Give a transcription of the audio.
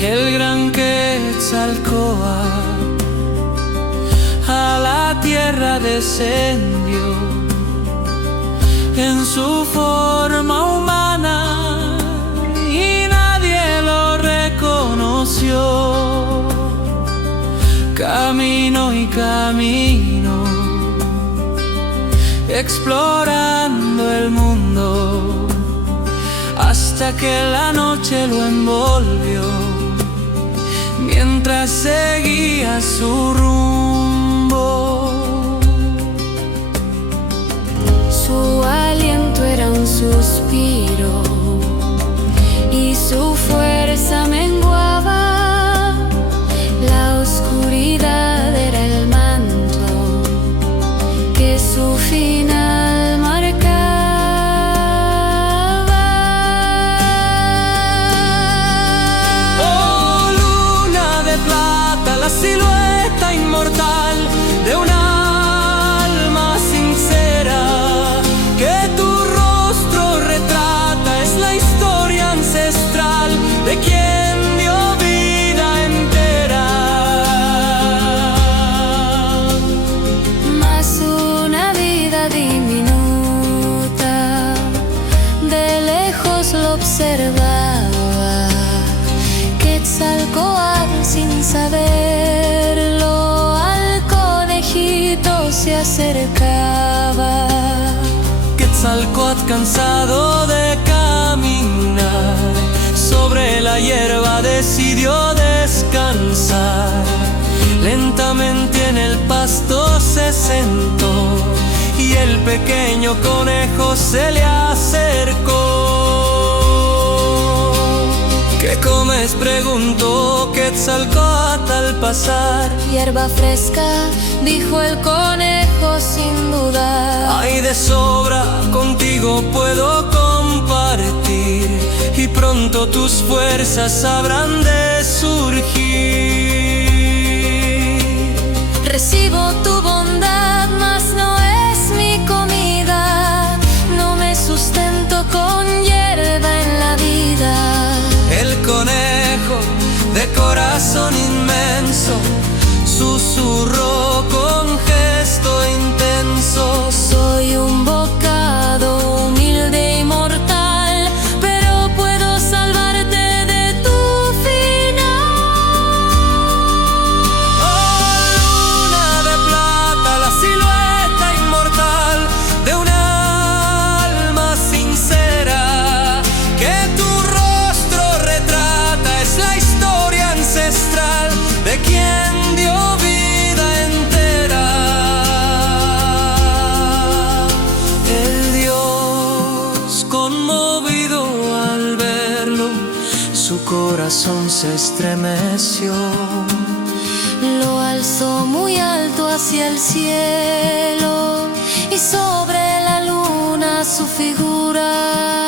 el gran Quetzalcóatl a la tierra descendió en su forma humana y nadie lo reconoció. Camino y camino, explorando el mundo, hasta que la noche lo envolvió, mientras seguía su rumbo. Su aliento era un suspiro y su fuerza menguaba. La oscuridad era el manto que su final marcaba. Oh, luna de plata, la silueta inmortal de una alma sincera, que tu rostro retrata, es la historia ancestral de quien dio vida entera. Mas una vida diminuta de lejos lo observaba. Quetzalcóatl, sin saberlo, al conejito se acercaba. Quetzalcóatl, cansado de caminar sobre la hierba, decidió descansar. Lentamente en el pasto se sentó y el pequeño conejo se le acercó. ¿Qué comes?, preguntó Quetzalcóatl al pasar. Hierba fresca, dijo el conejo sin dudar. Hay de sobra, contigo puedo compartir, y pronto tus fuerzas habrán de surgir. Recibo tu bondad, mas no es mi comida. No me sustento con hierba en la vida. El conejo, de corazón inmenso, susurró con gesto intenso. Soy un bocado humilde y mortal, pero puedo salvarte de tu final. Oh, luna de plata, la silueta inmortal de una alma sincera, que tu rostro retrata, es la historia ancestral de quien dio vida entera. El Dios, conmovido al verlo, su corazón se estremeció. Lo alzó muy alto hacia el cielo y sobre la luna su figura